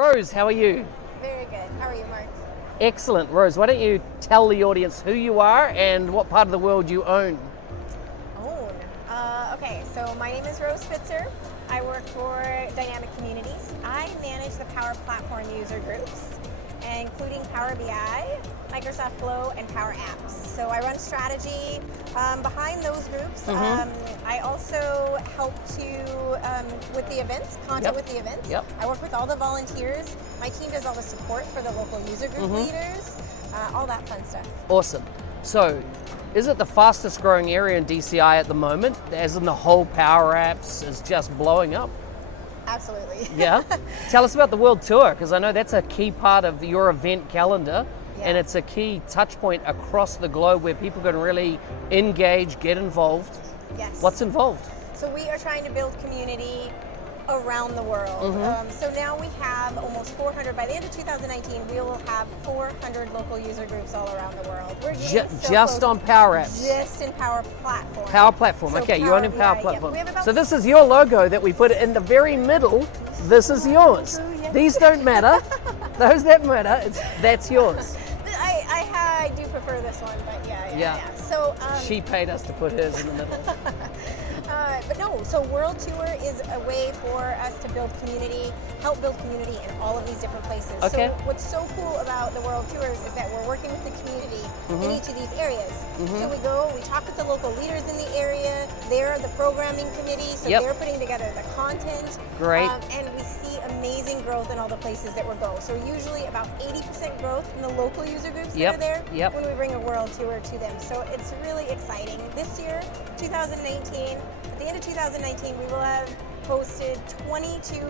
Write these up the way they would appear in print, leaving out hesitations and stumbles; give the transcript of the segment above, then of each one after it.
Rose, how are you? Very good. How are you, Mark? Excellent. Rose, why don't you tell the audience who you are and what part of the world you own? Okay, so my name is Rose Spitzer. I work for Dynamic Communities. I manage the Power Platform user groups, including Power BI, Microsoft Flow, and Power Apps. So I run strategy behind those groups. I also help with the events, content with the events. I work with all the volunteers. My team does all the support for the local user group leaders, all that fun stuff. Awesome. So, is it the fastest growing area in DCI at the moment, as in the whole Power Apps is just blowing up? Absolutely. Yeah. Tell us about the World Tour, because I know that's a key part of your event calendar, and it's a key touch point across the globe where people can really engage, get involved. Yes. What's involved? So we are trying to build community around the world. So now we have almost 400. By the end of 2019, we will have 400 local user groups all around the world. We're just on Power Apps? Just in Power Platform. Power Platform, so okay, you own in Power Platform. So this is your logo that we put in the very middle. This is yours. These don't matter. Those that matter, that's yours. I do prefer this one, but yeah. So she paid us to put hers in the middle. But no, so World Tour is a way for us to build community, help build community in all of these different places. Okay. So what's so cool about the World Tours is that we're working with the community in each of these areas. So we go, we talk with the local leaders in the area, they're the programming committee, so they're putting together the content. Great. And we see amazing growth in all the places that we go. So usually about 80% growth in the local user groups that are there when we bring a World Tour to them. So it's really exciting. This year, 2019, at the end of 2019, we will have hosted 22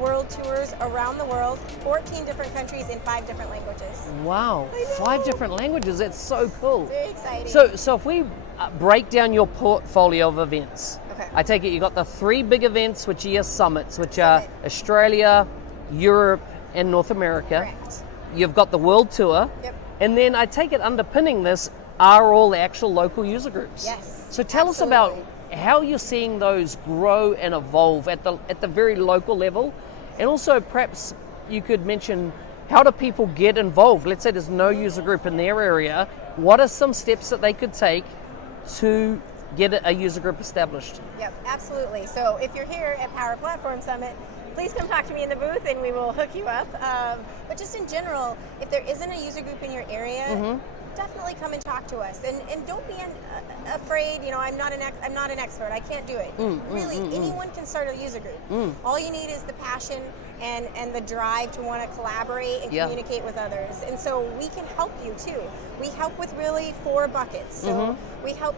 World Tours around the world, 14 different countries in 5 different languages. Wow, 5 different languages, that's so cool. Very exciting. So if we break down your portfolio of events, I take it you got the 3 big events, which are your summits, which are Australia, Europe, and North America. Correct. You've got the World Tour, and then I take it underpinning this are all the actual local user groups. Yes. So tell us about how you're seeing those grow and evolve at the very local level, and also perhaps you could mention how do people get involved? Let's say there's no user group in their area. What are some steps that they could take to get a user group established? Yep, absolutely. So if you're here at Power Platform Summit, please come talk to me in the booth and we will hook you up. But just in general, if there isn't a user group in your area, definitely come and talk to us, and don't be afraid. You know, I'm not an expert. I can't do it. Really, anyone can start a user group. All you need is the passion and the drive to want to collaborate and communicate with others. And so we can help you too. We help with really 4 buckets. So we help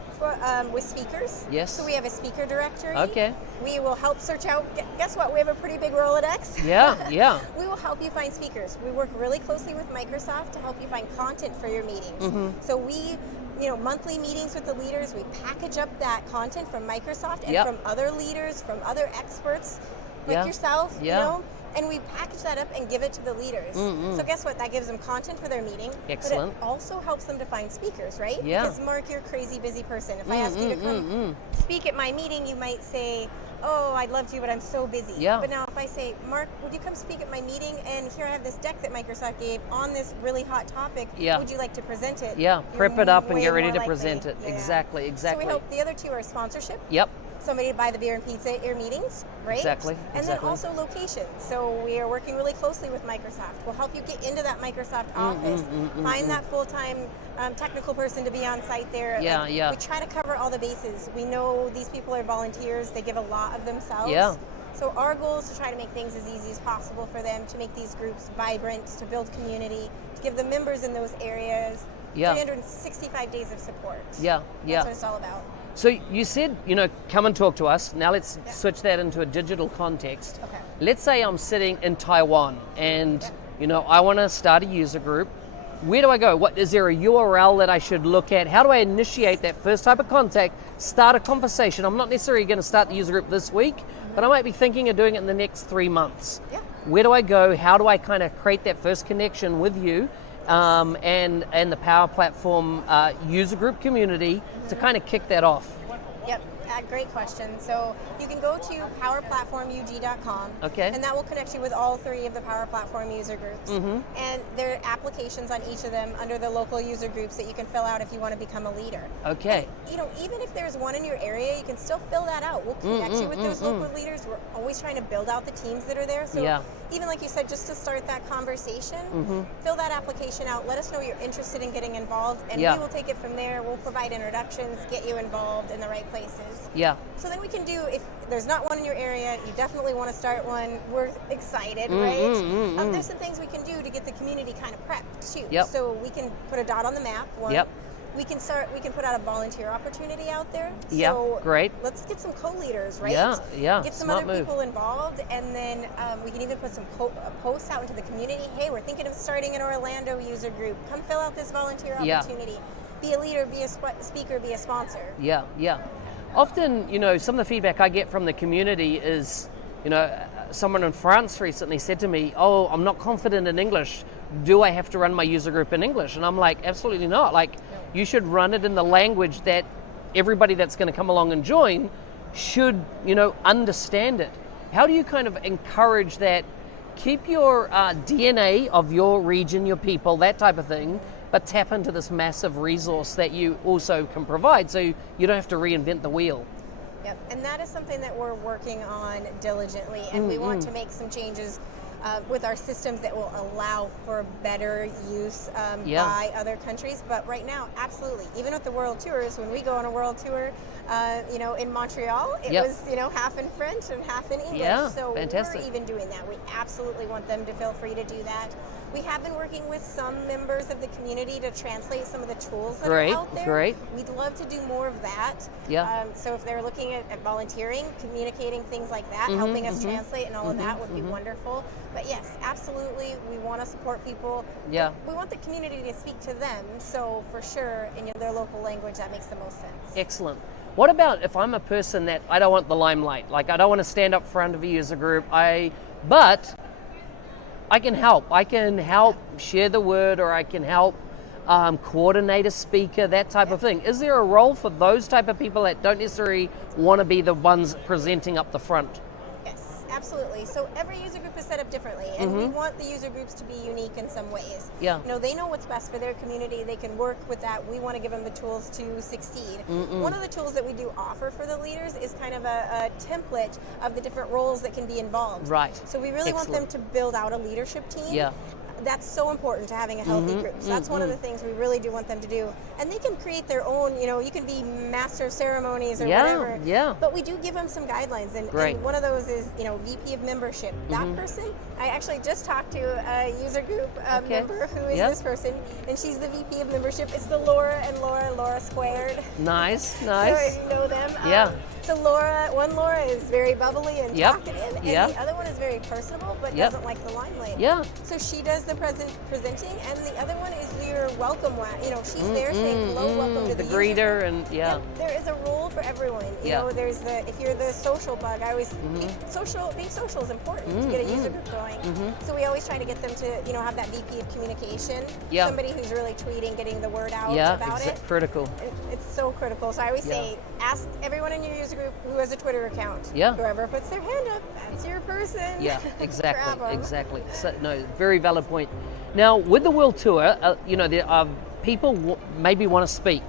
with speakers. Yes. So we have a speaker directory. Okay. We will help search out. Guess what? We have a pretty big Rolodex. Yeah. We will help you find speakers. We work really closely with Microsoft to help you find content for your meetings. So we, monthly meetings with the leaders, we package up that content from Microsoft and from other leaders, from other experts like yourself, and we package that up and give it to the leaders. So guess what? That gives them content for their meeting. Excellent. But it also helps them to find speakers, right? Yeah. Because Mark, you're a crazy busy person. If I ask you to come speak at my meeting, you might say, oh, I'd love to, but I'm so busy. But now if I say, Mark, would you come speak at my meeting? And here I have this deck that Microsoft gave on this really hot topic. Would you like to present it? Prep it up and get ready to likely. present it. Exactly. So we hope the other 2 are sponsorship. Somebody to buy the beer and pizza at your meetings, right? Exactly. And then also location. So we are working really closely with Microsoft. We'll help you get into that Microsoft office, find that full-time technical person to be on site there. We try to cover all the bases. We know these people are volunteers. They give a lot of themselves. So our goal is to try to make things as easy as possible for them, to make these groups vibrant, to build community, to give the members in those areas 365 days of support. That's what it's all about. So you said, come and talk to us. Now let's switch that into a digital context. Let's say I'm sitting in Taiwan and, I want to start a user group. Where do I go? Is there a URL that I should look at? How do I initiate that first type of contact, start a conversation? I'm not necessarily going to start the user group this week, but I might be thinking of doing it in the next 3 months. Where do I go? How do I kind of create that first connection with you? And the Power Platform user group community to kind of kick that off? Great question. So you can go to powerplatformug.com, Okay. and that will connect you with all 3 of the Power Platform user groups. And there are applications on each of them under the local user groups that you can fill out if you want to become a leader. Okay. And, even if there's one in your area, you can still fill that out. We'll connect you with those local leaders. We're always trying to build out the teams that are there. So even like you said, just to start that conversation, fill that application out. Let us know you're interested in getting involved, and we will take it from there. We'll provide introductions, get you involved in the right places. Yeah. So then we can do, if there's not one in your area, you definitely want to start one. We're excited, right? There's some things we can do to get the community kind of prepped too. Yep. So we can put a dot on the map. Yep. We can put out a volunteer opportunity out there. Yeah, so great. Let's get some co-leaders, right? Yeah, Get some smart other move. people involved, and then we can even put some posts out into the community. Hey, we're thinking of starting an Orlando user group. Come fill out this volunteer opportunity. Be a leader, be a speaker, be a sponsor. Yeah. Often, some of the feedback I get from the community is, someone in France recently said to me, "Oh, I'm not confident in English. Do I have to run my user group in English?" And I'm like, absolutely not. Like, you should run it in the language that everybody that's going to come along and join should, understand it. How do you kind of encourage that? Keep your DNA of your region, your people, that type of thing, but tap into this massive resource that you also can provide, so you don't have to reinvent the wheel. Yep, and that is something that we're working on diligently, and we want to make some changes with our systems that will allow for better use by other countries. But right now, absolutely, even with the world tours, when we go on a world tour, in Montreal, it was half in French and half in English. Yeah, so fantastic. we're even doing that. We absolutely want them to feel free to do that. We have been working with some members of the community to translate some of the tools that are out there. Great. We'd love to do more of that. Yeah. So if they're looking at volunteering, communicating, things like that, helping us translate and all of that would be wonderful. But yes, absolutely, we want to support people. Yeah. We want the community to speak to them. So for sure, in their local language, that makes the most sense. Excellent. What about if I'm a person that I don't want the limelight? Like, I don't want to stand up front of a user group, but I can help. I can help share the word, or I can help coordinate a speaker, that type of thing. Is there a role for those type of people that don't necessarily want to be the ones presenting up the front? Yes, absolutely. So every user group is set up differently, and we want the user groups to be unique in some ways. Yeah. They know what's best for their community. They can work with that. We want to give them the tools to succeed. One of the tools that we do offer for the leaders is kind of a template of the different roles that can be involved. Right. So we really want them to build out a leadership team. Yeah. That's so important to having a healthy group. So that's one of the things we really do want them to do. And they can create their own, you can be master of ceremonies or whatever. Yeah. But we do give them some guidelines. And one of those is, VP of membership. That person, I actually just talked to a user group member who is this person, and she's the VP of membership. It's the Laura squared. Nice. So if you know them. So one Laura is very bubbly and talkative, and the other one is very personable, but doesn't like the limelight. Yeah. So she does the presenting, and the other one is your welcome one. She's there saying hello, welcome to the greeter, and there is a role for everyone. You know, there's if you're the social bug, I always being social is important to get a user group going. So we always try to get them to have that VP of communication, somebody who's really tweeting, getting the word out about it. Critical. It's so critical. So I always say, ask everyone in your user group who has a Twitter account. Whoever puts their hand up, that's your person. Yeah, exactly. So, no, very valid point. Now, with the world tour, there are people maybe want to speak.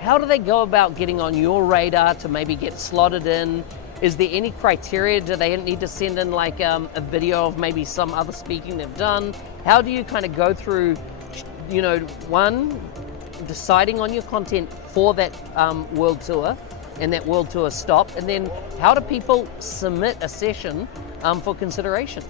How do they go about getting on your radar to maybe get slotted in? Is there any criteria? Do they need to send in like a video of maybe some other speaking they've done? How do you kind of go through, one, deciding on your content for that world tour and that world tour stop, and then how do people submit a session for consideration?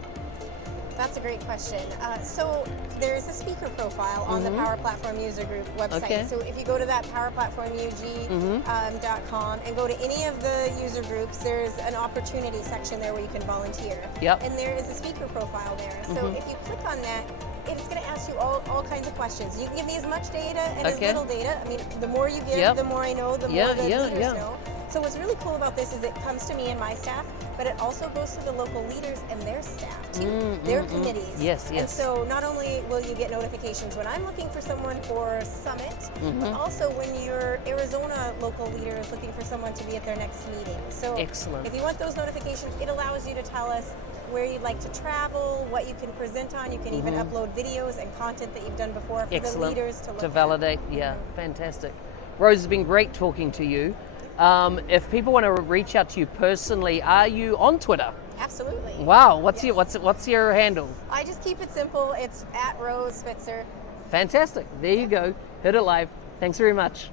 That's a great question. So there's a speaker profile on the Power Platform User Group website. Okay. So if you go to that powerplatformug.com and go to any of the user groups, there's an opportunity section there where you can volunteer. Yep. And there is a speaker profile there. So if you click on that, it's going to ask you all kinds of questions. You can give me as much data and as little data. I mean, the more you give, the more I know, the more the leaders know. So what's really cool about this is it comes to me and my staff, but it also goes to the local leaders and their staff too, their committees. Yes, yes. And so not only will you get notifications when I'm looking for someone for Summit, but also when your Arizona local leader is looking for someone to be at their next meeting. So Excellent. if you want those notifications, it allows you to tell us where you'd like to travel, what you can present on. You can even upload videos and content that you've done before for the leaders to look at. Validate. Yeah, fantastic. Rose, it's been great talking to you. If people want to reach out to you personally, are you on Twitter? Absolutely. Wow, what's your handle? I just keep it simple. It's @Rose Spitzer. Fantastic. There you go. Hit it live. Thanks very much.